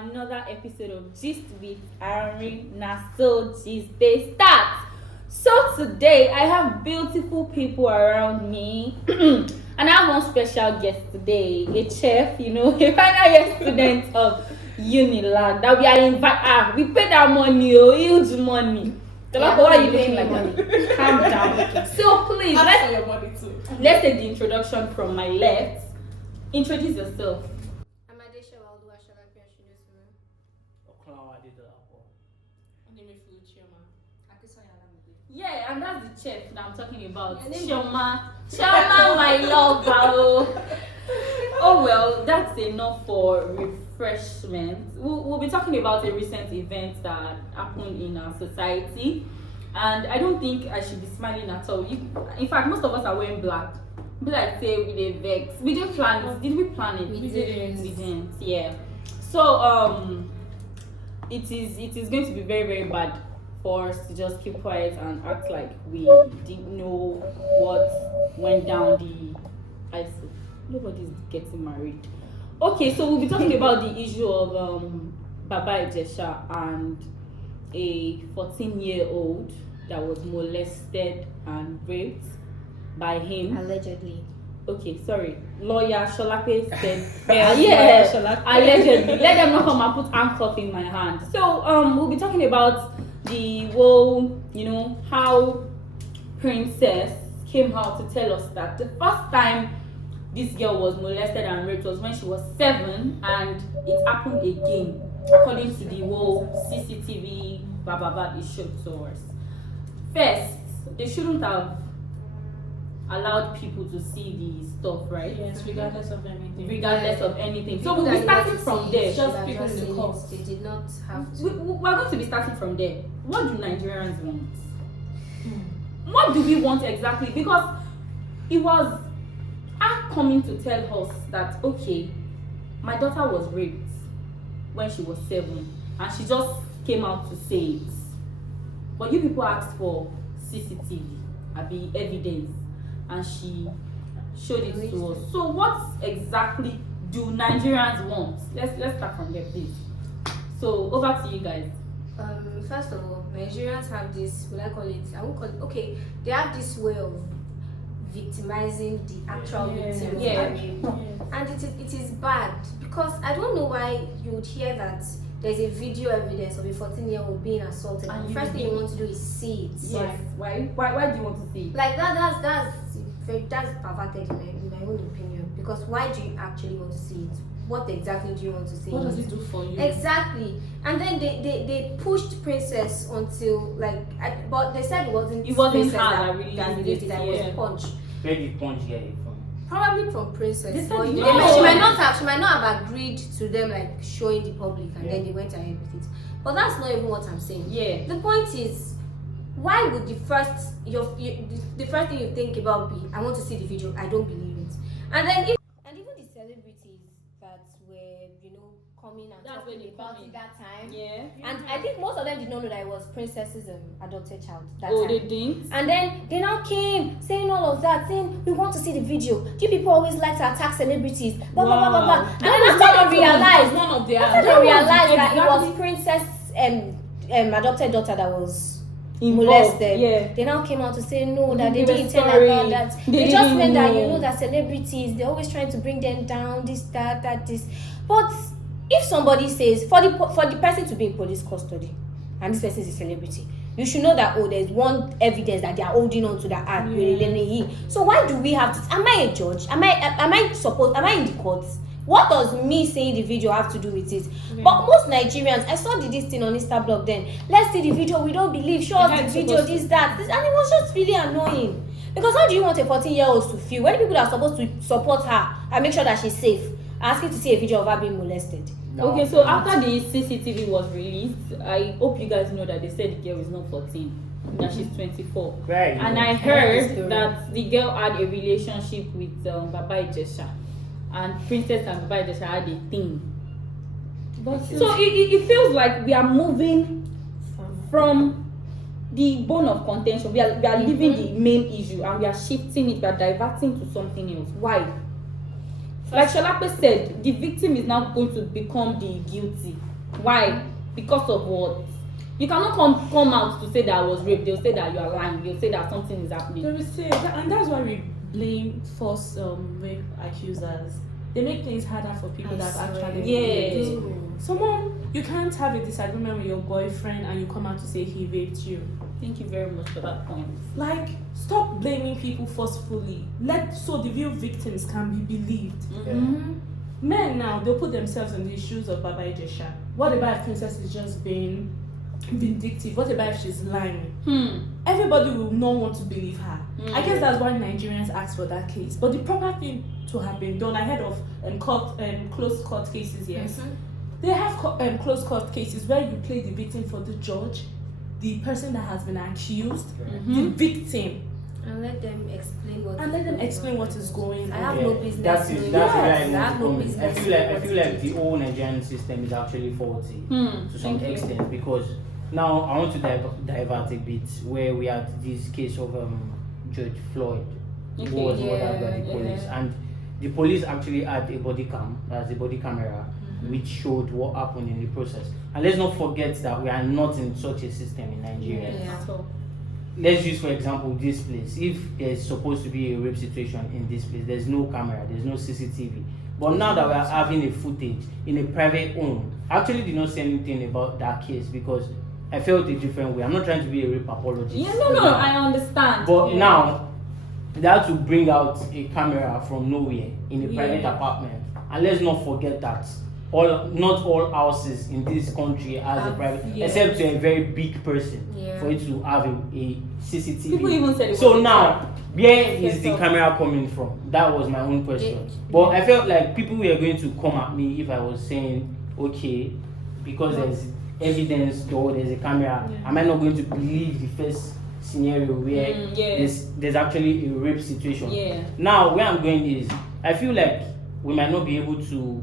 another episode of Gist with Irene Naso Gist Day Start. So today I have beautiful people around me and I have one special guest today, a chef, a final year student of Unilag that we are invited. We paid our money, huge money. Why are you looking like that? Calm down. So please, let's take the introduction from my left. Introduce yourself. Yeah, and that's the chef that I'm talking about. Chioma, my lover. Oh well, that's enough for refreshment. We'll be talking about a recent event that happened in our society, and I don't think I should be smiling at all. In fact, most of us are wearing black. But like say with a vex. We didn't plan it. Did we plan it? We didn't. We didn't. Yeah. So it is going to be very, very bad for us to just keep quiet and act like we didn't know what went down the ice. Nobody's getting married. Okay, so we'll be talking about the issue of Baba Ijesha and a 14-year-old that was molested and raped by him. Allegedly. Okay, sorry. Lawyer Sholape said, allegedly. Let them not come and put handcuff in my hand. So we'll be talking about the whole, how Princess came out to tell us that the first time this girl was molested and raped was when she was 7, and it happened again, according to the whole CCTV, they showed to us. First, they shouldn't have allowed people to see the stuff, right? Yes, regardless of anything. Regardless of anything. So we'll be starting from there. Just people in the court. They did not have to. We're going to be starting from there. What do Nigerians want? What do we want exactly? Because it was her coming to tell us that, okay, my daughter was raped when she was 7, and she just came out to say it. But you people asked for CCTV, evidence, and she showed it to us. So what exactly do Nigerians want? Let's start from there, please. So over to you guys. First of all, Nigerians have this, I won't call it, okay, they have this way of victimizing the actual victim. Yeah. And it is bad, because I don't know why you would hear that there's a video evidence of a 14-year-old being assaulted, and the first thing you want to do is see it. Yes. Why do you want to see it? Like that's perverted in my own opinion, because why do you actually want to see it? What exactly do you want to see? What does it do for you? Exactly. And then they pushed Princess until but they said it wasn't her that really did did it. That was Punch. Where did Punch get it from? Probably from Princess. They said But no. she might not have agreed to them showing the public, and then they went ahead with it. But that's not even what I'm saying. Yeah. The point is, why would the first thing you think about be, I want to see the video, I don't believe it. And then even the celebrities that were coming and talking about it that time. Yeah. And I think most of them did not know that it was Princess's adopted child that Oh, time. they didn't? And then they now came saying all of that, saying we want to see the video. You people always like to attack celebrities, blah blah blah blah blah. And then after they realized that it was Princess adopted daughter that was molested, they now came out to say no, that they didn't tell about that. They just meant that that celebrities, they're always trying to bring them down, this, that, this. But if somebody says for the person to be in police custody and this person is a celebrity, you should know that there's one evidence that they are holding on to that So why do we have to? Am I a judge? Am I in the courts? What does me seeing the video have to do with it? But most Nigerians, I saw this thing on Instablog then. Let's see the video, we don't believe, show us the video, this, and it was just really annoying. Because how do you want a 14-year-old to feel when people are supposed to support her and make sure that she's safe, asking to see a video of her being molested? No, okay, so after the CCTV was released, I hope you guys know that they said the girl is not 14, that she's 24. Right. And I heard that the girl had a relationship with Baba Ijesha, and Princess and Baba Ijesha had a thing. So it feels like we are moving from the bone of contention. We are leaving the main issue and we are shifting it, we are diverting to something else. Why? Like Sholape said, the victim is now going to become the guilty. Why? Because of what? You cannot come out to say that I was raped. They'll say that you are lying. They'll say that something is happening. They will say that, and that's why we blame false rape accusers. They make things harder for people that actually Yeah. Someone, you can't have a disagreement with your boyfriend and you come out to say he raped you. Thank you very much for that point. Like, stop blaming people forcefully. So the real victims can be believed. Mm-hmm. Men now, they'll put themselves in the shoes of Baba Ijesha. What about if Princess is just being vindictive? What about if she's lying? Everybody will not want to believe her. I guess that's why Nigerians asked for that case. But the proper thing to have been done ahead of closed court cases, yes. They have closed court cases where you play the victim for the judge, the person that has been accused, the victim, and let them explain what is going on. I have no business. That's knowing where that. I I have no want to come in. business. I feel like the whole Nigerian system is actually faulty to some Thank you. extent, because now I want to divert a bit where we had this case of George Floyd who was murdered by the police, and the police actually had a body cam, that's a body camera, which showed what happened in the process. And let's not forget that we are not in such a system in Nigeria. So, Let's use, for example, this place. If there's supposed to be a rape situation in this place, there's no camera, there's no CCTV. But now that we are having a footage in a private home, I actually did not say anything about that case because I felt a different way. I'm not trying to be a rape apologist. yeah, no, I understand. But now, they have to bring out a camera from nowhere in a private apartment. And let's not forget that not all houses in this country has a private, except to a very big person for it to have a CCTV. People even said it so was now, where is the camera coming from? That was my own question. But I felt like people were going to come at me if I was saying, okay, because there's evidence or there's a camera, am I not going to believe the first scenario where there's actually a rape situation? Now, where I'm going is, I feel like we might not be able to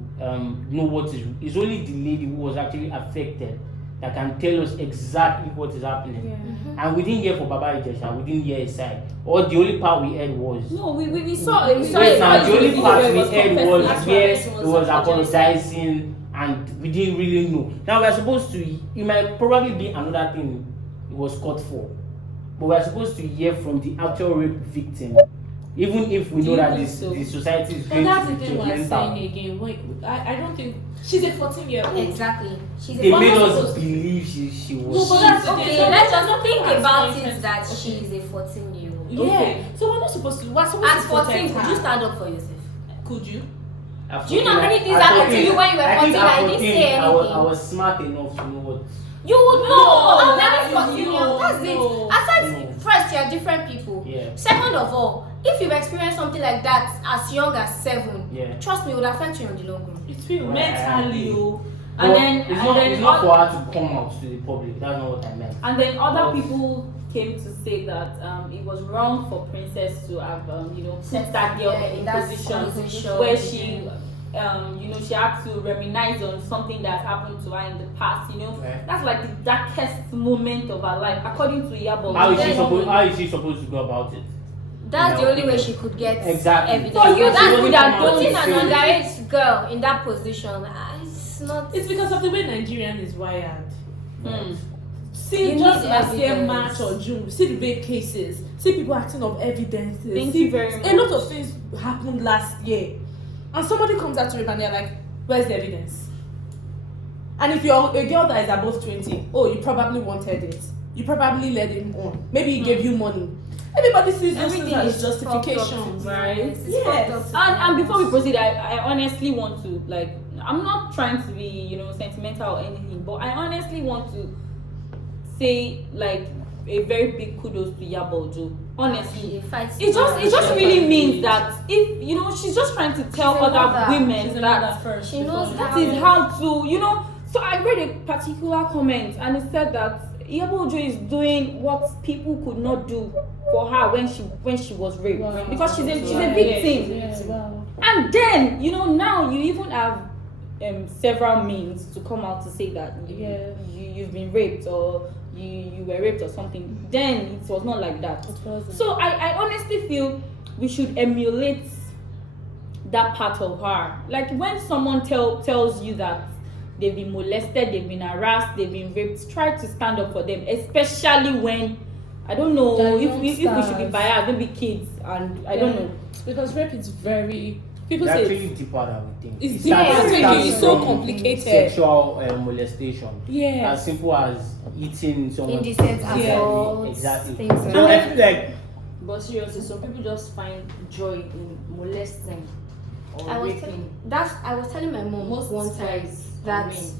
know what is. It's only the lady who was actually affected that can tell us exactly what is happening. And we didn't hear from Baba Ijesha, we didn't hear his side. Or the only part we heard was. No, we saw it. Now, the only part we heard was confessing. where he was apologizing, and we didn't really know. Now, we're supposed to, it might probably be another thing it was caught for. But we're supposed to hear from the actual rape victim. Even if we know that the society is going and that's to the be thing we're saying judgmental. again. Wait, I don't think she's a 14-year-old. Exactly. They made us believe she was. No, but that's Okay, let's just think about it that she is a 14-year-old. Yeah. Okay. So we're not supposed to. We're supposed At to 14, protect could her. you stand up for yourself? Could you? Do you know how many things happened to you when you were 14 and you didn't say anything? I was smart enough to know what. You would know. No, That is no, 14 years. no, That's no. it. Aside, first, you're different people. Yeah. Second of all, if you've experienced something like that as young as 7, trust me, it would affect you on the long run. It's been mentally, And then it's not for her to come out to the public. That's not what I meant. And then other people came to say that it was wrong for Princess to have set that girl in that position where she she had to reminisce on something that happened to her in the past. That's like the darkest moment of her life, according to Yabo. How is she supposed to go about it? That's the only way she could get evidence. For you, that's she that wouldn't putting want an to underage girl in that position. It's not. It's because of the way Nigerian is wired. See, You just need last year, evidence. March or June, see the rape cases, see people acting of evidences. Thank see, you very much. A lot of things happened last year. And somebody comes out to rape and they're like, where's the evidence? And if you're a girl that is above 20, oh, you probably wanted it. You probably led him on. Maybe he gave you money. Everybody sees those things as justifications. Right? Yes. And before we proceed, I honestly want to, I'm not trying to be, sentimental or anything, but I honestly want to say, a very big kudos to Yabojo. Honestly. It just really means that if, she's just trying to tell other women that She knows that is how to, So I read a particular comment and it said that Yabojo is doing what people could not do for her when she was raped, because she's a victim. And then now you even have several means to come out to say that you've been raped or you were raped or something. Then it was not like that. So I honestly feel we should emulate that part of her. Like when someone tells you that they've been molested, they've been harassed, they've been raped, try to stand up for them, especially when, I don't know if we should be biased, maybe kids, and I don't know. Because rape is very, people It's say actually deeper than we think. it's it's so from complicated. Sexual molestation. Yeah. As simple as eating someone. Indecent assault, Exactly. things like So I that. feel like But seriously, some people just find joy in molesting or I was raping. telling my mom Most one time guys that are men.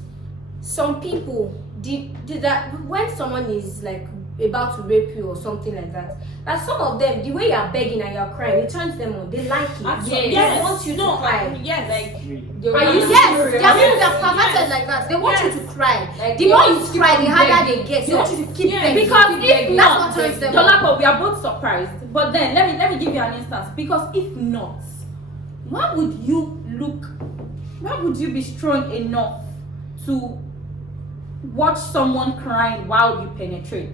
some people did that when someone is like about to rape you or something like that some of them, the way you're begging and you're crying, it turns them on. They like it. Absolutely. They want you to cry. Yes. Like, Are you Yes, serious? there are people that perverted like that. They want you to cry. Like, The more you cry, the harder they get. They want you to keep begging. Because if That's not, what turns them on. Dolapo, we are both surprised. But then let me give you an instance. Because if not, why would you be strong enough to watch someone crying while you penetrate?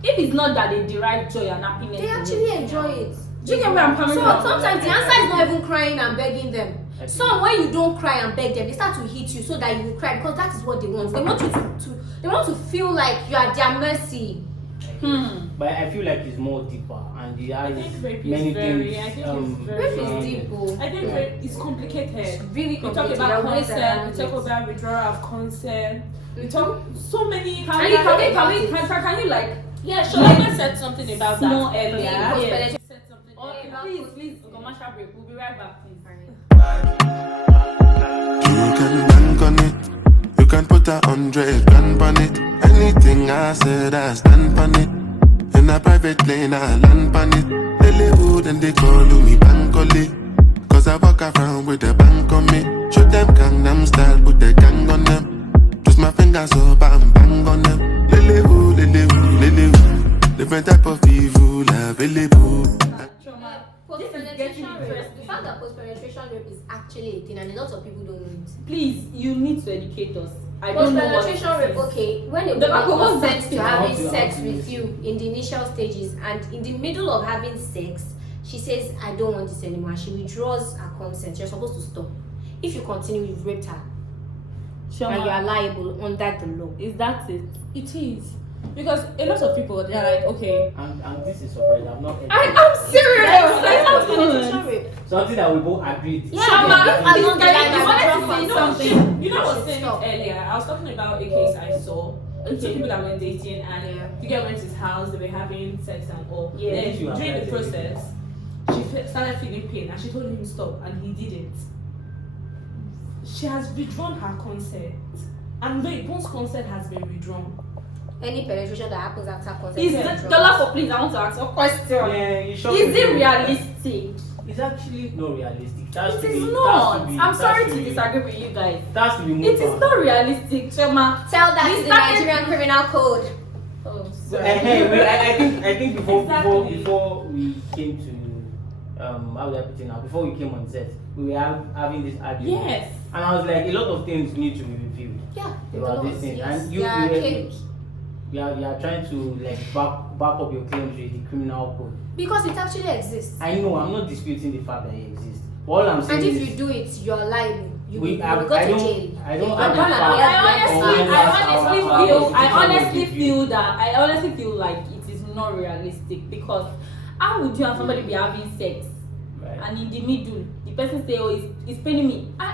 If it's not that they derive joy and happiness, They in actually it. enjoy it. Do you get where I'm coming So from? sometimes the answer is not even crying and begging them. Some, when you don't cry and beg them, they start to hit you so that you will cry because that is what they want. They want you they want to feel like you are at their mercy. But I feel like it's more deeper and it has think rape is many very- things. I think it's very- Rape is surrounding deep. it. Oh. I think rape is complicated. It's really We talk complicated. about There are ways consent, around we talk it. about withdrawal of consent, we talk so many. Can you like Yeah, Shalaka said something about that Small earlier. earlier. Yeah. Yeah. She said something earlier. please, commercial break. We'll be right back, please. You can bank on it. You can put 100 grand on it. Anything I said, I stand on it. In a private lane, I land on it. Lily hood and they call me Bankole. Cause I walk around with the bank on me. Show them Gangnam style, put the gang on them. Twist my fingers up and bang on them. Lily hood, Lily hood, Lily hood. Different type of evil available. Post-penetration rape. The fact that post-penetration rape is actually a thing and a lot of people don't know it. Please, you need to educate us. I don't know what Post-penetration it rape, is. okay, when a The woman Bible was consents to that having thing. sex with you in the initial stages and in the middle of having sex, she says, I don't want this anymore. She withdraws her consent. You're supposed to stop. If you continue, you've raped her. And you are liable under the law. Is that it? It is. Because a lot of people, they're like, okay, And this is surprising. I'm not. I'm serious. Post-penetration rape. Something that we both agreed. Yeah, Shama, if along the line, you I wanted withdraw to say consent. something. you know, I was saying Stop. it earlier. I was talking about a case I saw. Two people that were dating and the girl went to his house, they were having sex and all. Yeah. Then You during have the that process, she started feeling pain and she told him to stop and he didn't. She has withdrawn her consent. And wait, once consent has been withdrawn, Any penetration that happens after consent. Is is the withdrawn. dollar for please? I want to ask a question. Yeah, you should. Is it realistic? It's actually not realistic. It has It to is be- it not. has to be- I'm it sorry has to be- disagree with you guys. It has to be It mutual. is not realistic, Shema. Tell that We to the started- Nigerian Criminal Code. Oh, I think before Exactly. we came to how would I put it now? Before we came on set, we were having this argument. yes. And I was like, a lot of things need to be reviewed Yeah. about this thing. And you yeah, you are trying to like back up your claims with the criminal code. because it actually exists. I know, I'm not disputing the fact that it exists. But all I'm saying And if is you do it, you're liable. You we will have, go I to don't jail. I don't You're have the gonna fact. I honestly feel like it is not realistic because how would you and somebody be having sex Right. and in the middle the person say, oh, it's paining me. I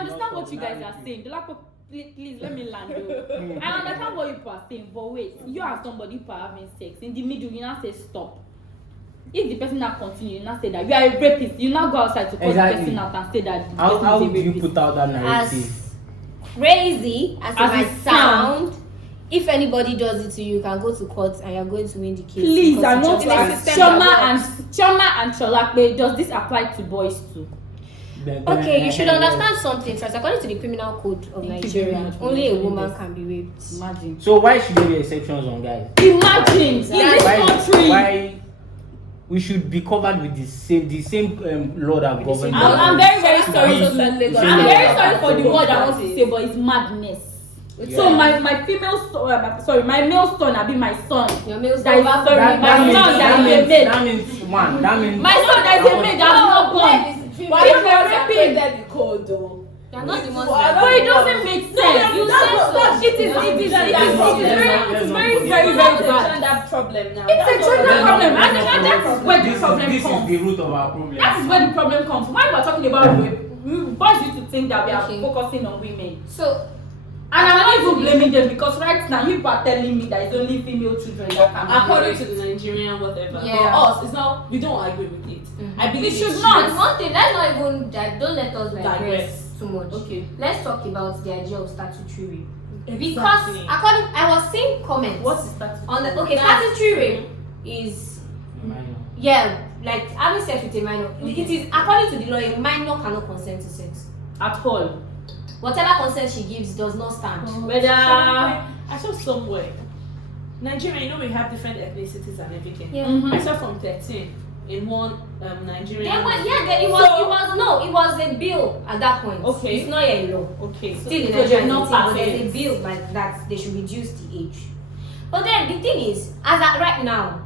understand what you guys are saying. Dolapo, please let me land. Though. I understand what you are saying, but wait, you and somebody who are having sex in the middle, you now say stop. If the person now continue, you now say that you are a rapist, you now go outside to call Exactly. the person out and say that the How person do is a you rapist. put out that narrative? As crazy as it As might it sound, if anybody does it to you, you can go to court and you're going to win the case. Please, because I it's want to just ask like- Choma and Cholakbe, does this apply to boys too? Okay, you should understand something first. According to the criminal code of Thank you very Nigeria, much for only a mentioning woman this. can be raped. Imagine. So why should there be exceptions on guys? Imagine in this country. Why we should be covered with the same law that governs? I'm very sorry. It's I'm very illegal. sorry for the word I want to say, but it's madness. Yeah. So my female son, my male son, I be my son. Your male's That is over. sorry, my son that is a maid. That means My son that is a maid that is not born. Why If you you're guys raping, upgraded the code though? They are not the ones But that. But it doesn't make sense. You said so. It is very That's a bad. gender problem now. It's a gender problem, and That's that's where the problem This is comes. the root of our problem. That is where the problem comes. When we're talking about rape, boys used to think that we are Okay. focusing on women. So, And I'm not even blaming them because right now you are telling me that it's only female children that can be According raped. to the Nigerian whatever. Yeah. But us, it's not. We don't agree with it. I believe It should it's not. and one thing, let's not even don't let us digress Digress. too much. Okay. Let's talk about the idea of statutory rape. Because Exactly. according, I was seeing comments What is that? on the statutory rape is like having sex with a minor. It is according to the law, a minor cannot consent to sex. At all. Whatever consent she gives does not stand. Whether I saw somewhere. Nigeria, you know we have different ethnicities and everything. Yeah. I saw from 13 in one Nigerian. Then it was a bill at that point. Okay. It's not a law. Okay. Still in So Nigeria, they're not but there's a perfect. bill like that they should reduce the age. But then the thing is, as at right now,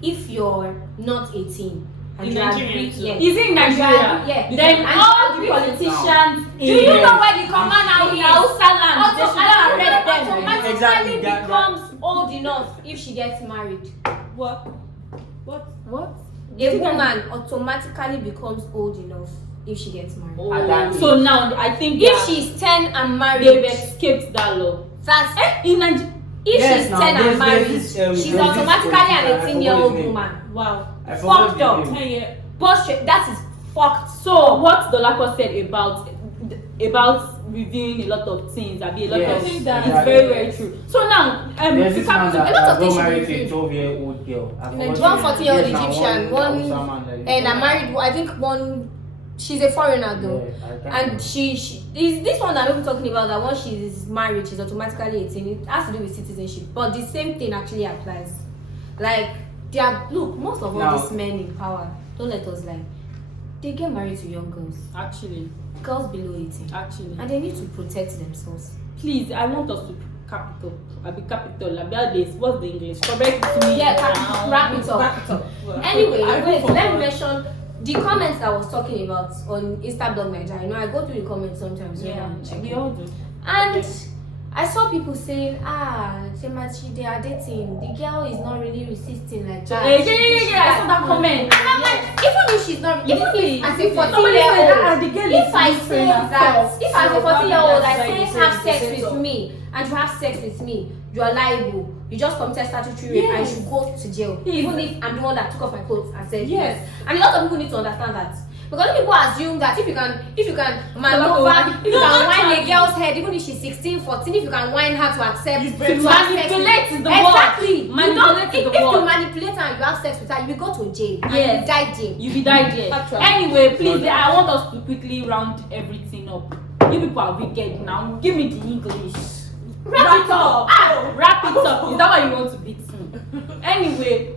if you're not 18 and In you Nigeria agree, too. yeah, is it in Nigeria? yeah, Then and all you the agree to politicians do you know where the command now in is? Hausa land, they should not arrest them. Automatically Exactly, that- becomes old enough if she gets married. What? What? A woman automatically becomes old enough if she gets married. At that So now I think If she's 10 and married, they've escaped that law. that's In Nigeria. if Yes, she's now, 10 and there's married, this, she's there's this automatically politician, I an forgot 18-year-old his name. woman. Wow. I forgot Fucked up. his name. 10 years. That is fucked. So what Dolapo said about reviewing a lot of things, a lot Yes, of think that- it's very true. So now There's this man that a lot of things got should be married to a reviewed. 12-year-old girl. I forgot One his 40-year-old name. Yes, now, Egyptian, one Hausa man that is- and I married. I think one. She's a foreigner though, Yeah, I can't and remember. she is this one that I'm talking about. That once she's married, she's automatically 18. It has to do with citizenship, but the same thing actually applies. Like most of all Now- these men in power. Don't let us lie. They get married to young girls, girls below 18, and they need to protect themselves. please, I want us to capital. About this. What's the English? Correct me. Yeah, now. wrap it up. Well, Anyway, I go wait, for let me God. mention the comments I was talking about on Instablog Nigeria. You know, I go through the comments sometimes. when I'm checking. we all do. And I saw people saying, they are dating. The girl is not really resisting like that. Yeah, I saw that comment. And I'm like, even if she's not, even if as a Somebody 14-year-old, said that the girl is if I say different that, herself. if as a So 14-year-old I that's say why you say have it's sex the with setup. me and you have sex with me, you are liable. You just committed statutory rape and you should go to jail. Even if I'm the one that took off my clothes and said Yes. And a lot of people need to understand that. Because people assume that if you can maneuver, if you can wind a girl's head, even if she's 16, 14, if you can wind her to accept to have sex with Manipulate is the word. exactly. Manipulate is the If you word. manipulate her and you have sex with her, you will go to jail. And Yes. you die jail. You be died there. Actually. Anyway, please, I want us to quickly round everything up. You people are wicked now. Give me the English. Wrap it up. Wrap it up. Is that why you want to beat me? Anyway,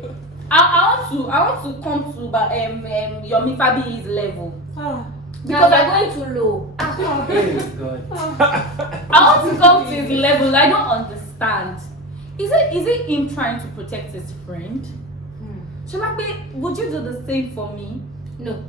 I want to come to your Mifabi's level. Because I'm going too low. Oh, God. I want to come to his level. I don't understand. Is it him trying to protect his friend? Sholakbe, would you do the same for me? No.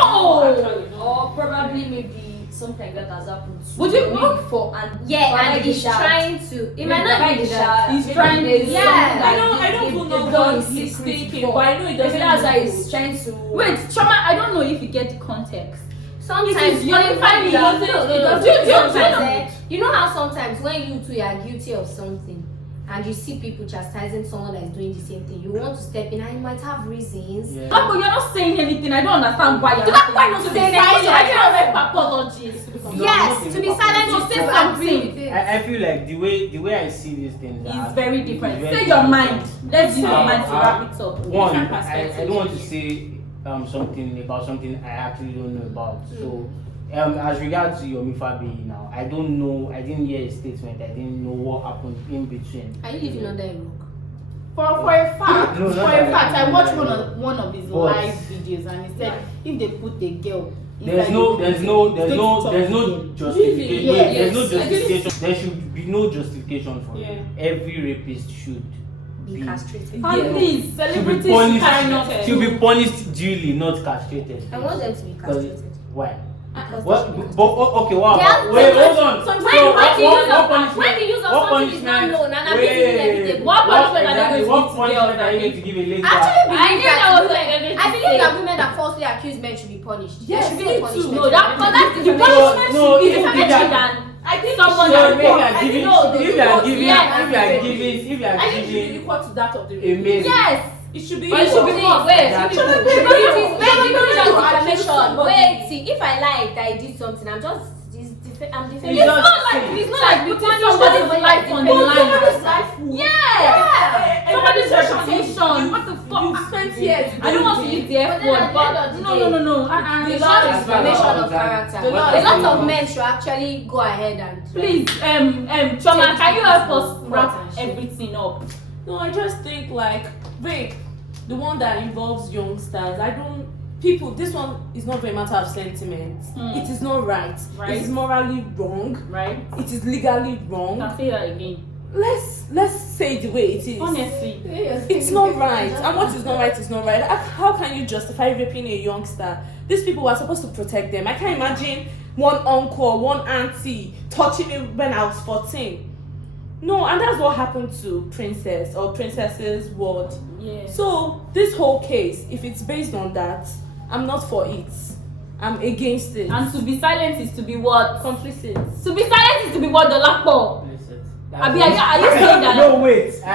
No! Or probably maybe something that has happened to Would you me look before and Yeah, Baba and he's did that. trying to. It might not be that. He's trying to- Yeah. I don't even know what he's thinking, but I know it doesn't. Maybe that's why he's trying to. Wait, Choma, I don't know if you get the context. Sometimes It is your when family, no, isn't it? no, Do you sometimes, know? you know how sometimes when you two are guilty of something and you see people chastising someone that is doing the same thing, you want to step in and you might have reasons. Yeah. No, but you're not saying anything. I don't understand why you're To that point, not saying anything. I don't have apologies. Yes, to be silent So is say to something. agree with it. I feel like the way I see these things It's are very different. very Say your different. mind. Let's use your mind to wrap it up. One, Different I perspectives. don't want to say something about something I actually don't know about. So, as regards to Yomi Fabi now, I don't know. I didn't hear his statement. I didn't know what happened in between. Are you living under a rock? For a fact, No, for not a that fact, I I- watched one of his But- live videos and he said if they put a girl There's inside no the room, it's going to talk to them. justification. Really? Wait, there's no Yes. justification. There should be no justification for Yeah. it. Every rapist should Be be castrated. And Yeah. please, should be celebrities punished. kind of Should be punished duly, not castrated. I want them to be Because castrated. why? What? Okay, wow. Yeah, Wait, hold on. So So, when the use of something is not known and abuse is inevitable. What punishment are they What going to give punishment are you today? going to give a lady? I knew that was what you're going to I believe say. that women that falsely accuse men should be punished. Yes, there should be me a too. punishment. No, that's the different. punishment No, should be if different that- than I think someone it that should If you be are equal. giving, I think if you are it giving, Yes. if you are giving, if you I are think it should be giving equal to that of the a male, Yes. It should be But it should be equal. more. Wait, That's because true. it is maybe Because just you accuse defamation. somebody. Wait, see, if I lie that I did something, I'm just I'm defaming. It's just it's not like putting somebody's life on the Somebody's line. life will- Yeah. Somebody's reputation. What the You fuck? spent years. I don't want to use the F But then word, at the end but of the no. day, The The law is That's formation valid. of character. The law A is lot valid. of men should actually go ahead and please, Choma, can you help us wrap everything up? No, I just think like rape, the one that involves youngsters. People. This one is not a matter of sentiment. It is not right. Right. It is morally wrong. Right? It is legally wrong. Can say that again. Let's say it the way it is. Honestly. It's not right. And what is not right is not right. How can you justify raping a youngster? These people were supposed to protect them. I can't imagine one uncle, one auntie touching me when I was 14. No, and that's what happened to Princess or Princess's ward. Yeah. So this whole case, if it's based on that, I'm not for it. I'm against it. And to be silent is to be what? complicit. To be silent is to be what? The lakpo. Listen, Abi, are you saying that? No, wait. I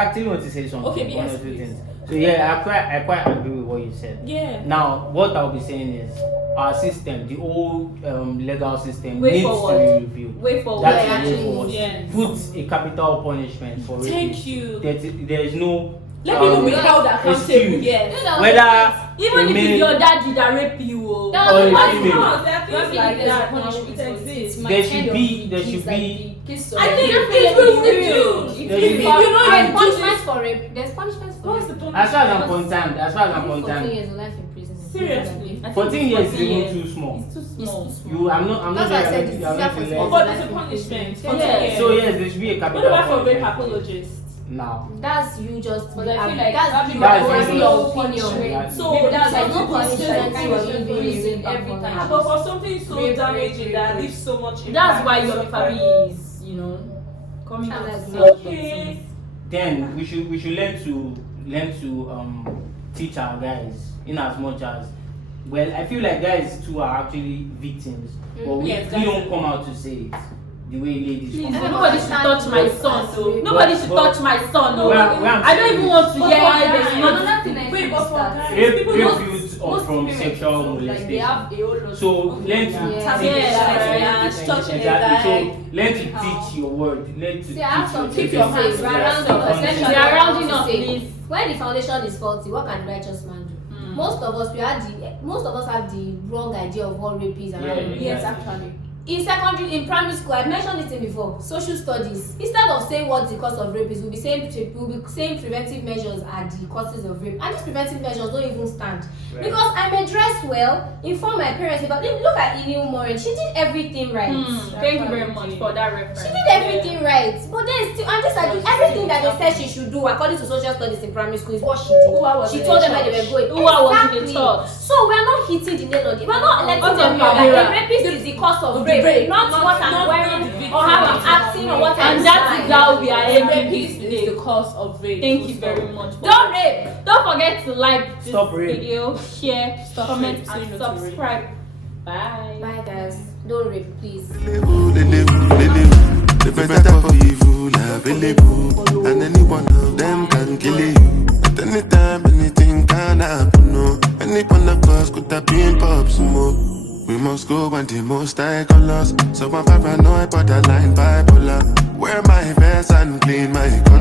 actually want to say something. Okay, One yes, or two please. things. So yeah, I quite agree with what you said. Yeah. Now, what I'll be saying is, our system, the old legal system, Way needs forward. to be reviewed. Way forward. That's Yeah, the way actually, forward. yeah. Put a capital punishment for rape. Thank you. There is no. Let people be held accountable. excuse. Yes. Whether Even a if male- it's your daddy that rape you, oh. That or was a what female. No, there are things Don't like think there's a that. punishment Now, for it it. exists. It's There my should kind of be- there case, should like be- the case of I think rape. it will reduce. There If should you be- know There's you do punishments this. for rape. There's punishments for What's the rape. punishment? As far as I'm concerned, 14 14 years of life in prison. Seriously. I think 14 years is 14 even years. too small. It's too small. I'm not That's why I said going it's to easier for learn. small. But there's a punishment. Yeah. So yes, there should be a What capital about for rape punishment. apologists? Now. That's you just. But I feel like that's that's you That's that's you. your opinion. Punishment. So Maybe that's There's like no no punishment kind for of you reason being every raped. time. But for something so Rape, damaging rape, that rape. leaves so much impact. That's why your so Fabi is, coming out to say Okay. Then we should learn to teach our guys in as much as, well, I feel like guys too are actually victims, but we Yes, don't come out to say it the way ladies Please, come out. nobody should touch my son. So nobody should touch my son. No, Where I'm I don't even want to But hear for it. guys, There's Another not. thing I Wait, think but is for that guys, Rape people builds most from parents, sexual so, like, they molestation. have a whole lot So of learn to Yeah. Yeah, touching a exactly. guy. So learn to teach your word. Learn to See, I have teach something Keep to your say. hands We're to rounding yourself. up. Essentially, We are what I want rounding to up, say, please. when the foundation is faulty, what can the righteous man do? Most of us have the wrong idea of what rape is and Yeah, how rape is. Yes, actually. In primary school, I mentioned this thing before. Social studies. Instead of saying what the cause of rape is, we'll be saying preventive measures are the causes of rape, and these preventive measures don't even stand. Right. Because I may dress well, inform my parents about. Look at Inu Morin. She did everything right. Thank you very much for that reference. She did everything right, but then still, and just like everything that they said she should do according to social studies in primary school is what she did. Uwa was She in told the them where they were going. Uwa was in the Exactly. church. So we're not hitting the nail on it. We're not letting What them of know your that a mirror? rapist is the cause of the rape, rape, not what I'm not wearing the victim. or how I'm acting or what I'm And that is how we are A ending rapist this is the today. cause of rape. Thank Full you stop. very much. Don't rape. Don't forget to like this Stop rape. video, share, Stop comment, rape. Say and no to rape. subscribe. Bye. Bye guys. Don't rape, please. The better for evil available, and any one of them can kill you. At any time, anything can happen. No, any one of us could have been pop smoke. We must go when the most high colors. So I'm paranoid, borderline bipolar. Wear my vest and clean my color.